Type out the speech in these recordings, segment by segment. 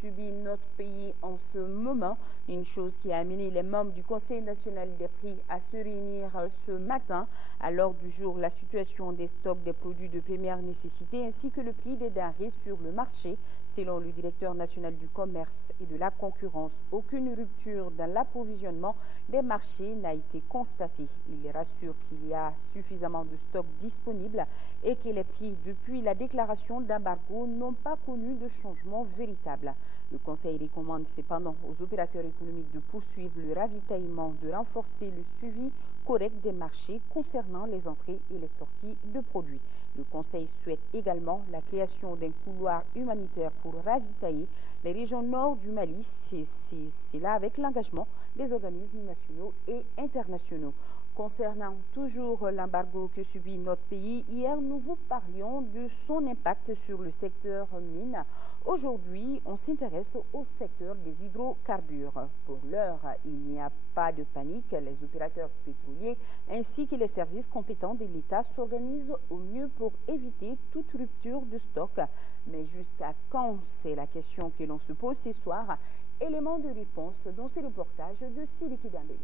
subit notre pays en ce moment. Une chose qui a amené les membres du Conseil national des prix à se réunir ce matin. À l'ordre du jour, la situation des stocks des produits de première nécessité ainsi que le prix des denrées sur le marché. Selon le directeur national du commerce et de la concurrence, aucune rupture dans l'approvisionnement des marchés n'a été constatée. Il rassure qu'il y a suffisamment de stocks disponibles et que les prix depuis la déclaration d'embargo n'ont pas connu de changement véritable. Le Conseil recommande cependant aux opérateurs économiques de poursuivre le ravitaillement, de renforcer le suivi correct des marchés concernant les entrées et les sorties de produits. Le Conseil souhaite également la création d'un couloir humanitaire pour ravitailler les régions nord du Mali. C'est là avec l'engagement des organismes nationaux et internationaux. Concernant toujours l'embargo que subit notre pays, hier nous vous parlions de son impact sur le secteur mine. Aujourd'hui, on s'intéresse au secteur des hydrocarbures. Pour l'heure, il n'y a pas de panique. Les opérateurs pétroliers ainsi que les services compétents de l'État s'organisent au mieux pour éviter toute rupture de stock. Mais jusqu'à quand? C'est la question que l'on se pose ce soir. Élément de réponse dans ce reportage de Sidiki Dambélé.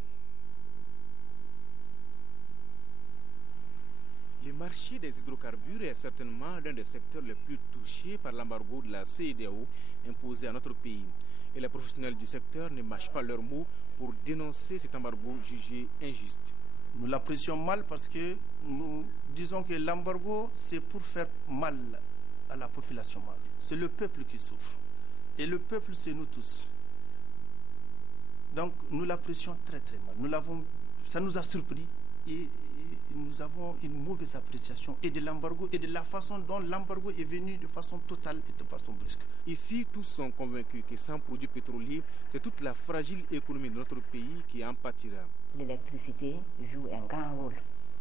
Le marché des hydrocarbures est certainement l'un des secteurs les plus touchés par l'embargo de la CEDEAO imposé à notre pays. Et les professionnels du secteur ne mâchent pas leurs mots pour dénoncer cet embargo jugé injuste. Nous l'apprécions mal parce que nous disons que l'embargo, c'est pour faire mal à la population malienne. C'est le peuple qui souffre. Et le peuple, c'est nous tous. Donc nous l'apprécions très très mal. Ça nous a surpris et nous avons une mauvaise appréciation et de l'embargo et de la façon dont l'embargo est venu de façon totale et de façon brusque. Ici, tous sont convaincus que sans produits pétroliers, c'est toute la fragile économie de notre pays qui en pâtira. L'électricité joue un grand rôle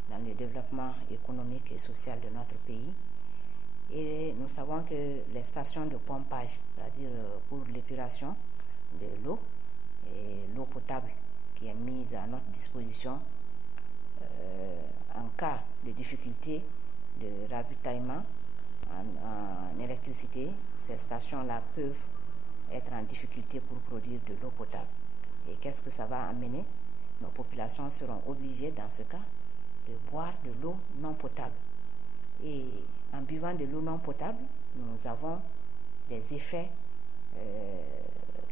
dans le développement économique et social de notre pays. Et nous savons que les stations de pompage, c'est-à-dire pour l'épuration de l'eau et l'eau potable qui est mise à notre disposition, en cas de difficulté de ravitaillement en électricité, ces stations-là peuvent être en difficulté pour produire de l'eau potable. Et qu'est-ce que ça va amener? Nos populations seront obligées, dans ce cas, de boire de l'eau non potable. Et en buvant de l'eau non potable, nous avons des effets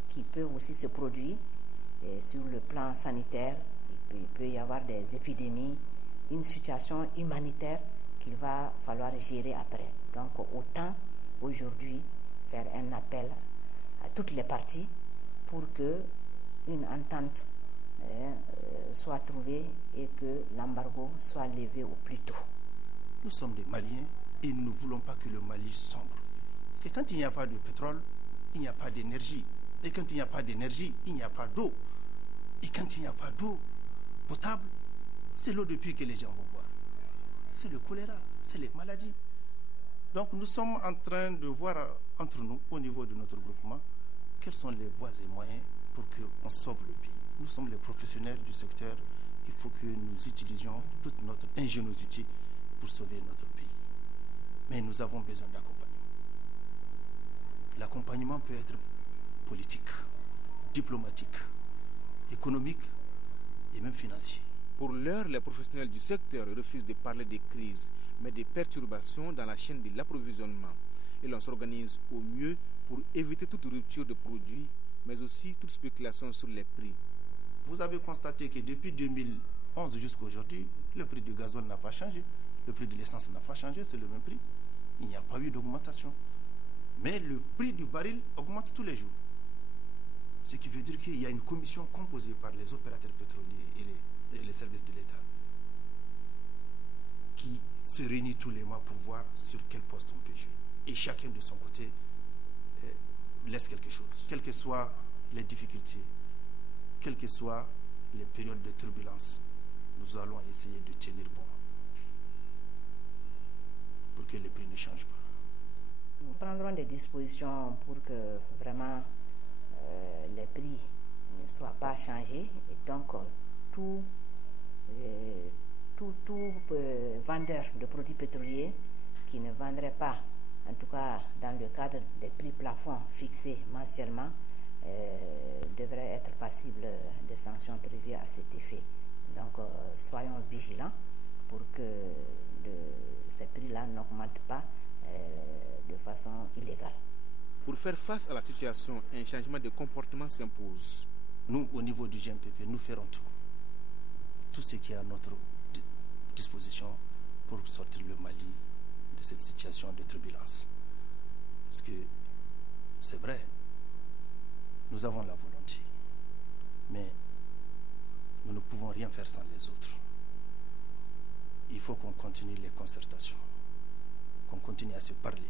qui peuvent aussi se produire sur le plan sanitaire. Il peut y avoir des épidémies, une situation humanitaire qu'il va falloir gérer après. Donc autant aujourd'hui faire un appel à toutes les parties pour que une entente soit trouvée et que l'embargo soit levé au plus tôt. Nous sommes des Maliens et nous ne voulons pas que le Mali sombre. Parce que quand il n'y a pas de pétrole, il n'y a pas d'énergie. Et quand il n'y a pas d'énergie, il n'y a pas d'eau. Et quand il n'y a pas d'eau potable, c'est l'eau de pluie que les gens vont boire. C'est le choléra, c'est les maladies. Donc nous sommes en train de voir entre nous, au niveau de notre groupement, quelles sont les voies et moyens pour qu'on sauve le pays. Nous sommes les professionnels du secteur. Il faut que nous utilisions toute notre ingéniosité pour sauver notre pays. Mais nous avons besoin d'accompagnement. L'accompagnement peut être politique, diplomatique, économique et même financier. Pour l'heure, les professionnels du secteur refusent de parler de crise, mais de perturbations dans la chaîne de l'approvisionnement. Et l'on s'organise au mieux pour éviter toute rupture de produits, mais aussi toute spéculation sur les prix. Vous avez constaté que depuis 2011 jusqu'à aujourd'hui, le prix du gasoil n'a pas changé, le prix de l'essence n'a pas changé, c'est le même prix. Il n'y a pas eu d'augmentation. Mais le prix du baril augmente tous les jours. Ce qui veut dire qu'il y a une commission composée par les opérateurs pétroliers et les services de l'État qui se réunit tous les mois pour voir sur quel poste on peut jouer. Et chacun de son côté laisse quelque chose. Quelles que soient les difficultés, quelles que soient les périodes de turbulence, nous allons essayer de tenir bon pour que les prix ne changent pas. Nous prendrons des dispositions pour que vraiment les prix ne soient pas changés et donc tout vendeur de produits pétroliers qui ne vendrait pas en tout cas dans le cadre des prix plafonds fixés mensuellement, devrait être passible de sanctions prévues à cet effet. Donc soyons vigilants pour que ces prix-là n'augmentent pas de façon illégale. Pour faire face à la situation, un changement de comportement s'impose. Nous, au niveau du GMPP, nous ferons tout ce qui est à notre disposition pour sortir le Mali de cette situation de turbulence. Parce que c'est vrai, nous avons la volonté, mais nous ne pouvons rien faire sans les autres. Il faut qu'on continue les concertations, qu'on continue à se parler,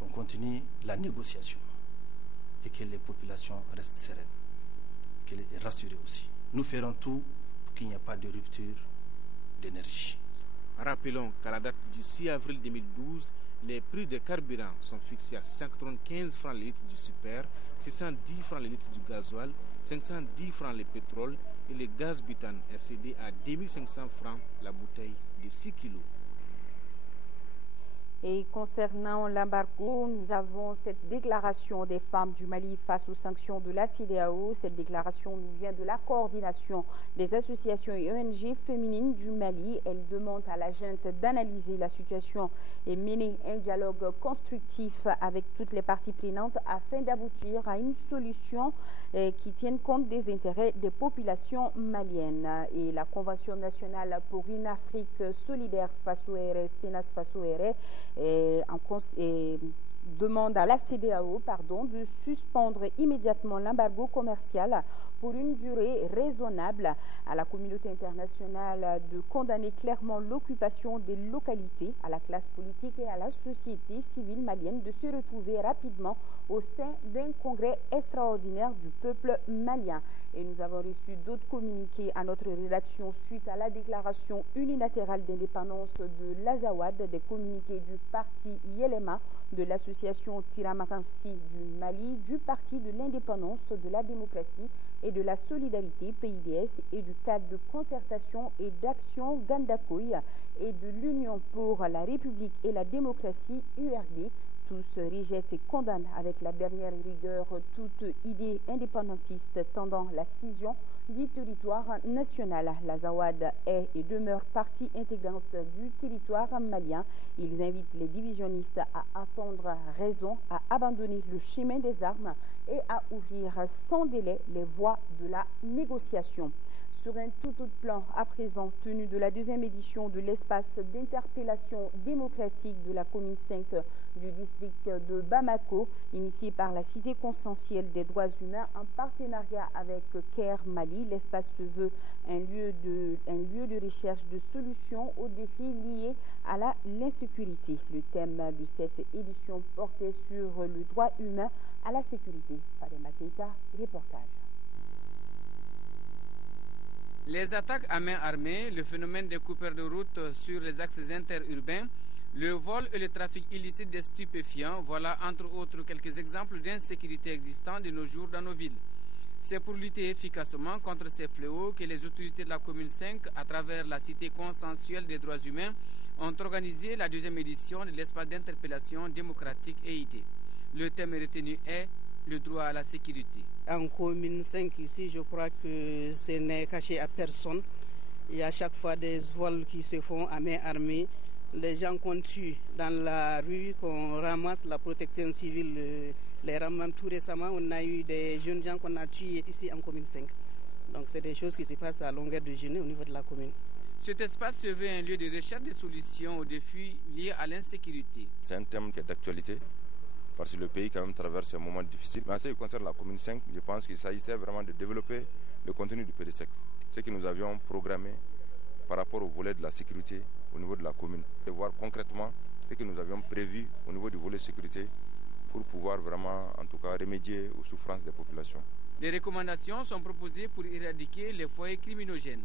qu'on continue la négociation et que les populations restent sereines, qu'elles soient rassurées aussi. Nous ferons tout pour qu'il n'y ait pas de rupture d'énergie. Rappelons qu'à la date du 6 avril 2012, les prix des carburants sont fixés à 595 francs le litre du super, 610 francs le litre du gasoil, 510 francs le pétrole et le gaz butane est cédé à 2500 francs la bouteille de 6 kilos. Et concernant l'embargo, nous avons cette déclaration des femmes du Mali face aux sanctions de la CEDEAO. Cette déclaration nous vient de la coordination des associations et ONG féminines du Mali. Elle demande à la junte d'analyser la situation et mener un dialogue constructif avec toutes les parties prenantes afin d'aboutir à une solution qui tienne compte des intérêts des populations maliennes. Et la Convention nationale pour une Afrique solidaire face au RS, TENAS face au RS, demande à la CEDEAO de suspendre immédiatement l'embargo commercial pour une durée raisonnable, à la communauté internationale de condamner clairement l'occupation des localités, à la classe politique et à la société civile malienne de se retrouver rapidement au sein d'un congrès extraordinaire du peuple malien. Et nous avons reçu d'autres communiqués à notre rédaction suite à la déclaration unilatérale d'indépendance de l'Azawad, des communiqués du parti Yelema, de l'association Tiramakansi du Mali, du parti de l'indépendance, de la démocratie et de la solidarité PIDS et du cadre de concertation et d'action Gandakoy et de l'Union pour la République et la démocratie URD. Tous rejettent et condamnent avec la dernière rigueur toute idée indépendantiste tendant la scission du territoire national. L'Azawad est et demeure partie intégrante du territoire malien. Ils invitent les divisionnistes à attendre raison, à abandonner le chemin des armes et à ouvrir sans délai les voies de la négociation. Sur un tout autre plan, à présent, tenue de la deuxième édition de l'espace d'interpellation démocratique de la commune 5 du district de Bamako, initié par la Cité consensuelle des droits humains en partenariat avec CARE Mali. L'espace se veut un lieu de recherche de solutions aux défis liés à l'insécurité. Le thème de cette édition portait sur le droit humain à la sécurité. Fadema Keita, reportage. Les attaques à main armée, le phénomène des coupeurs de route sur les axes interurbains, le vol et le trafic illicite des stupéfiants, voilà entre autres quelques exemples d'insécurité existants de nos jours dans nos villes. C'est pour lutter efficacement contre ces fléaux que les autorités de la commune 5, à travers la Cité consensuelle des droits humains, ont organisé la deuxième édition de l'espace d'interpellation démocratique EID. Le thème retenu est le droit à la sécurité. En commune 5 ici, je crois que ce n'est caché à personne. Il y a chaque fois des vols qui se font à main armée. Les gens qu'on tue dans la rue, qu'on ramasse, la protection civile les ramasse. Tout récemment, on a eu des jeunes gens qu'on a tués ici en commune 5. Donc c'est des choses qui se passent à longueur de journée au niveau de la commune. Cet espace se veut un lieu de recherche de solutions aux défis liés à l'insécurité. C'est un thème qui est d'actualité, parce que le pays quand même traverse un moment difficile. Mais en ce qui concerne la commune 5, je pense qu'il s'agissait vraiment de développer le contenu du PDSEC. Ce que nous avions programmé par rapport au volet de la sécurité au niveau de la commune. De voir concrètement ce que nous avions prévu au niveau du volet sécurité pour pouvoir vraiment, en tout cas, remédier aux souffrances des populations. Des recommandations sont proposées pour éradiquer les foyers criminogènes,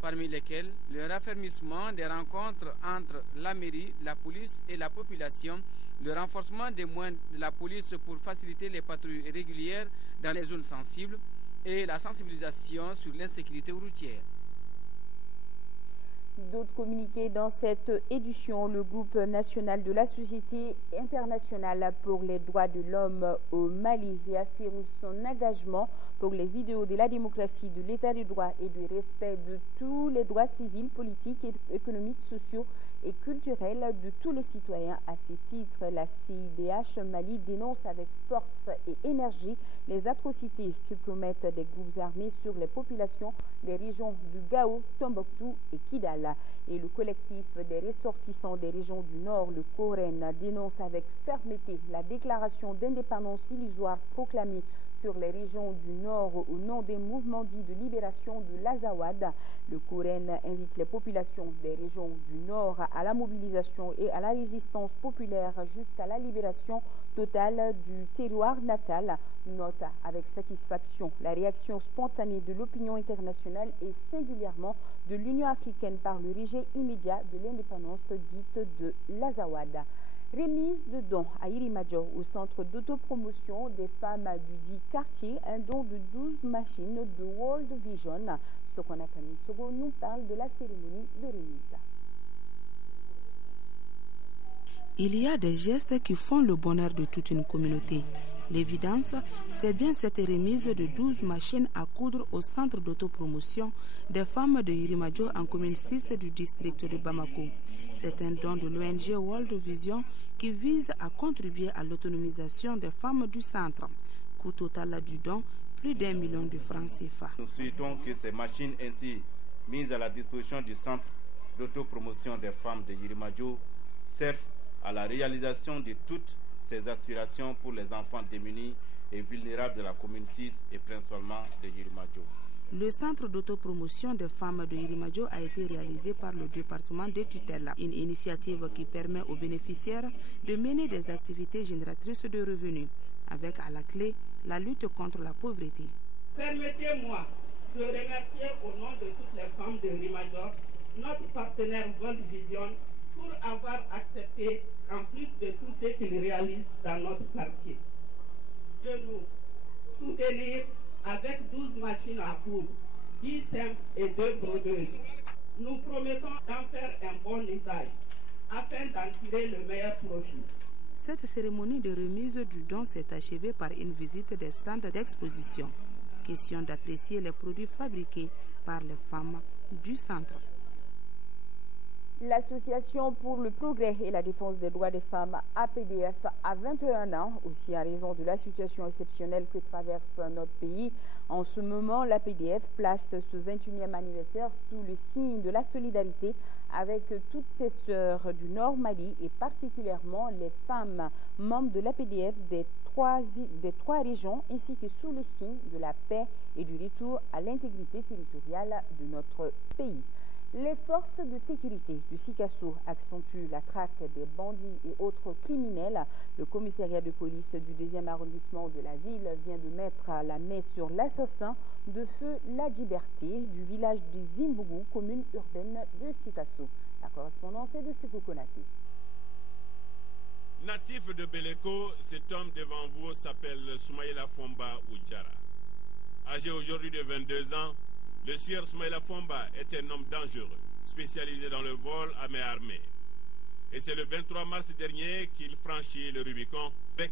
parmi lesquels le raffermissement des rencontres entre la mairie, la police et la population, le renforcement des moyens de la police pour faciliter les patrouilles régulières dans les zones sensibles et la sensibilisation sur l'insécurité routière. D'autres communiqués dans cette édition, le groupe national de la Société internationale pour les droits de l'homme au Mali réaffirme son engagement pour les idéaux de la démocratie, de l'état de droit et du respect de tous les droits civils, politiques, économiques, sociaux et culturels de tous les citoyens. À ce titre, la CIDH Mali dénonce avec force et énergie les atrocités que commettent des groupes armés sur les populations des régions du Gao, Tombouctou et Kidal. Et le collectif des ressortissants des régions du Nord, le COREN, dénonce avec fermeté la déclaration d'indépendance illusoire proclamée sur les régions du Nord au nom des mouvements dits de libération de l'Azawad. Le COREN invite les populations des régions du Nord à la mobilisation et à la résistance populaire jusqu'à la libération totale du terroir natal. Note avec satisfaction la réaction spontanée de l'opinion internationale et singulièrement de l'Union africaine par le rejet immédiat de l'indépendance dite de l'Azawad. Remise de dons à Irimadjo au centre d'autopromotion des femmes du dit quartier, un don de 12 machines de World Vision. Sokonatami Sogo nous parle de la cérémonie de remise. Il y a des gestes qui font le bonheur de toute une communauté. L'évidence, c'est bien cette remise de 12 machines à coudre au centre d'autopromotion des femmes de Irimadjo en commune 6 du district de Bamako. C'est un don de l'ONG World Vision qui vise à contribuer à l'autonomisation des femmes du centre. Coût total du don, plus d'1 million de francs CFA. Nous souhaitons que ces machines ainsi mises à la disposition du centre d'autopromotion des femmes de Irimadjo servent à la réalisation de toutes ces aspirations pour les enfants démunis et vulnérables de la commune 6 et principalement de Irimadjo. Le centre d'autopromotion des femmes de Irimadjo a été réalisé par le département des tutelles, une initiative qui permet aux bénéficiaires de mener des activités génératrices de revenus, avec à la clé la lutte contre la pauvreté. Permettez-moi de remercier au nom de toutes les femmes de Irimadjo notre partenaire World Vision pour avoir accepté, en plus de tout ce qu'il réalise dans notre quartier, de nous soutenir avec 12 machines à coudre, 10 simples et 2 brodeuses. Nous promettons d'en faire un bon usage afin d'en tirer le meilleur profit. Cette cérémonie de remise du don s'est achevée par une visite des stands d'exposition. Question d'apprécier les produits fabriqués par les femmes du centre. L'Association pour le progrès et la défense des droits des femmes, APDF, a 21 ans, aussi en raison de la situation exceptionnelle que traverse notre pays. En ce moment, l'APDF place ce 21e anniversaire sous le signe de la solidarité avec toutes ses sœurs du Nord Mali et particulièrement les femmes membres de l'APDF des trois régions, ainsi que sous le signe de la paix et du retour à l'intégrité territoriale de notre pays. Les forces de sécurité du Sikasso accentuent la traque des bandits et autres criminels. Le commissariat de police du 2e arrondissement de la ville vient de mettre la main sur l'assassin de feu Ladjiberté du village de Zimbougou, commune urbaine de Sikasso. La correspondance est de Sekou Konati. Natif de Beleko, cet homme devant vous s'appelle Soumaïla Fomba Oudjara. Âgé aujourd'hui de 22 ans, le sieur Soumaïla Fomba est un homme dangereux, spécialisé dans le vol à main armée. Et c'est le 23 mars dernier qu'il franchit le Rubicon avec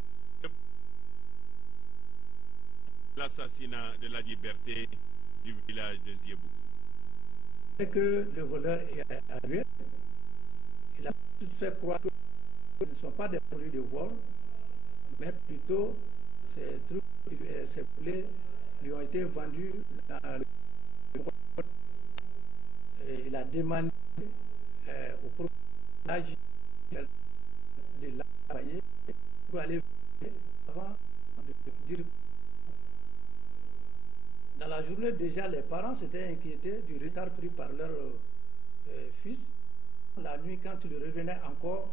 l'assassinat de Ladjiberté du village de Ziebougou. Dès que le voleur est arrivé, il a tout fait croire que ce ne sont pas des produits de vol, mais plutôt ces trucs, ces poulets lui ont été vendus dans le et il a demandé au propriétaire de l'accompagner pour aller avant de dire. Dans la journée, déjà, les parents s'étaient inquiétés du retard pris par leur fils. La nuit, quand ils revenaient encore,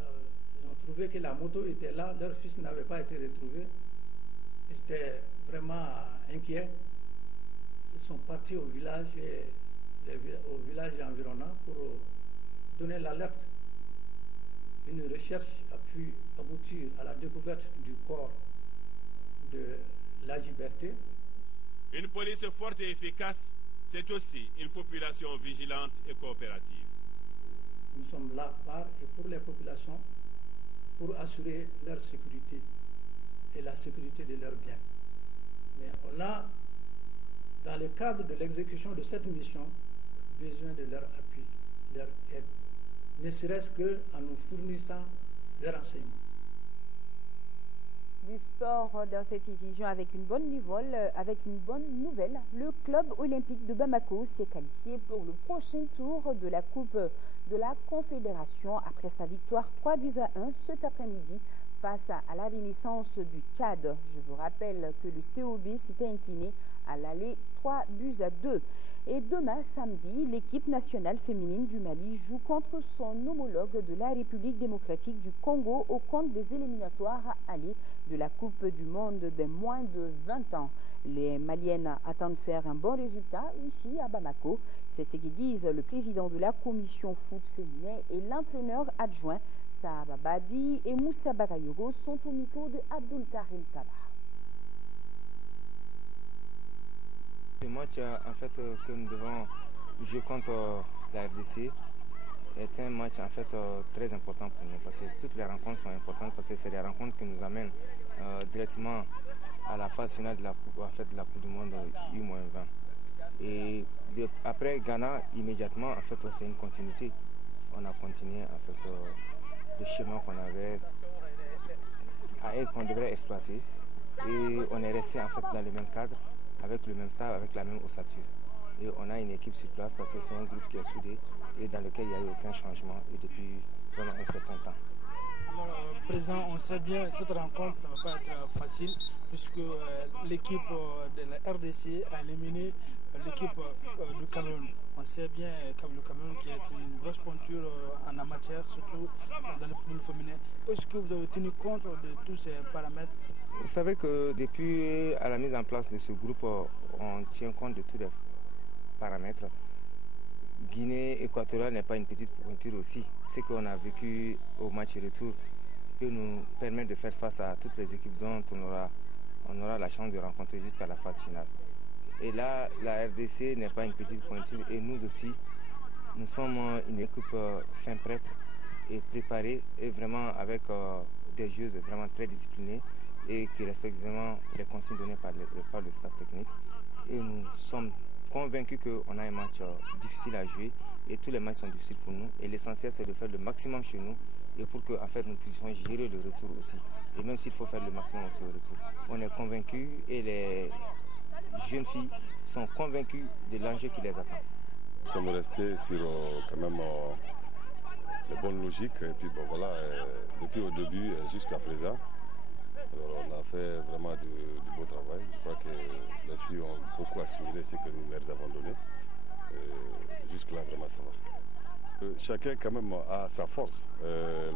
ils ont trouvé que la moto était là, leur fils n'avait pas été retrouvé. Ils étaient vraiment inquiets. Ils sont partis au village et au village environnant pour donner l'alerte. Une recherche a pu aboutir à la découverte du corps de Ladjiberté. Une police forte et efficace C'est aussi une population vigilante et coopérative. Nous sommes là par et pour les populations pour assurer leur sécurité et la sécurité de leurs biens. Mais on a, dans le cadre de l'exécution de cette mission, besoin de leur appui, leur aide, ne serait-ce qu'en nous fournissant leurs renseignements. Du sport dans cette édition avec une bonne nouvelle. Le club olympique de Bamako s'est qualifié pour le prochain tour de la Coupe de la Confédération après sa victoire 3-1 cet après-midi face à la Renaissance du Tchad. Je vous rappelle que le COB s'était incliné à l'aller 3-2. Et demain, samedi, l'équipe nationale féminine du Mali joue contre son homologue de la République démocratique du Congo au compte des éliminatoires allés de la Coupe du monde des moins de 20 ans. Les Maliennes attendent faire un bon résultat ici à Bamako. C'est ce qu'ils disent le président de la commission foot féminin et l'entraîneur adjoint Sahaba Babi et Moussa Bagayogo sont au micro de Abdul Karim Kaba. Le match en fait, que nous devons jouer contre la RDC est un match en fait, très important pour nous parce que toutes les rencontres sont importantes parce que c'est des rencontres qui nous amènent directement à la phase finale de la Coupe du Monde U-20. Et après Ghana, immédiatement, en fait, c'est une continuité. On a continué en fait, le schéma qu'on avait, qu'on devrait exploiter. Et on est resté en fait, dans le même cadre, avec le même staff, avec la même ossature. Et on a une équipe sur place parce que c'est un groupe qui est soudé et dans lequel il n'y a eu aucun changement et depuis vraiment un certain temps. Alors, Président, on sait bien que cette rencontre ne va pas être facile puisque l'équipe de la RDC a éliminé l'équipe du Cameroun. On sait bien que le Cameroun qui est une grosse pointure en la matière, surtout dans le football féminin. Est-ce que vous avez tenu compte de tous ces paramètres? Vous savez que depuis la mise en place de ce groupe, on tient compte de tous les paramètres. Guinée équatoriale n'est pas une petite pointure aussi. Ce qu'on a vécu au match retour peut nous permettre de faire face à toutes les équipes dont on aura la chance de rencontrer jusqu'à la phase finale. Et là, la RDC n'est pas une petite pointure et nous aussi, nous sommes une équipe fin prête et préparée et vraiment avec des joueuses vraiment très disciplinées et qui respectent vraiment les consignes données par le staff technique. Et nous sommes convaincus qu'on a un match difficile à jouer et tous les matchs sont difficiles pour nous. Et l'essentiel, c'est de faire le maximum chez nous et pour que en fait, nous puissions gérer le retour aussi. Et même s'il faut faire le maximum aussi au retour. On est convaincus et les jeunes filles sont convaincues de l'enjeu qui les attend. Nous sommes restés sur quand même les bonnes logiques et puis bon, voilà, depuis au début jusqu'à présent. Alors, on a fait vraiment du beau travail. Je crois que les filles ont beaucoup assimilé ce que nous leur avons donné. Jusque-là, vraiment, ça va. Chacun, quand même, a sa force.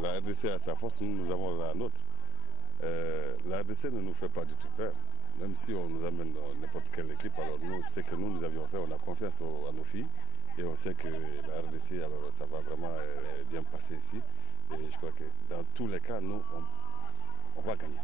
La RDC a sa force, nous avons la nôtre. La RDC ne nous fait pas du tout peur. Même si on nous amène dans n'importe quelle équipe, alors nous, ce que nous avions fait, on a confiance à nos filles. Et on sait que la RDC, alors ça va vraiment bien passer ici. Et je crois que dans tous les cas, nous, on va gagner.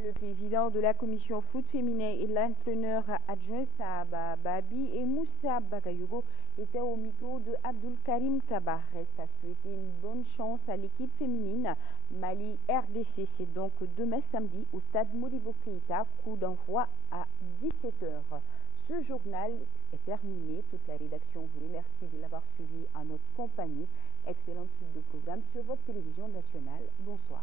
Le président de la commission foot féminin et l'entraîneur adjoint Sahaba Babi et Moussa Bagayogo étaient au micro de Abdul Karim Kaba. Reste à souhaiter une bonne chance à l'équipe féminine Mali RDC. C'est donc demain samedi au stade Modibo Keïta, coup d'envoi à 17h. Ce journal est terminé. toute la rédaction vous remercie de l'avoir suivi en notre compagnie. Excellente suite de programmes sur votre télévision nationale. Bonsoir.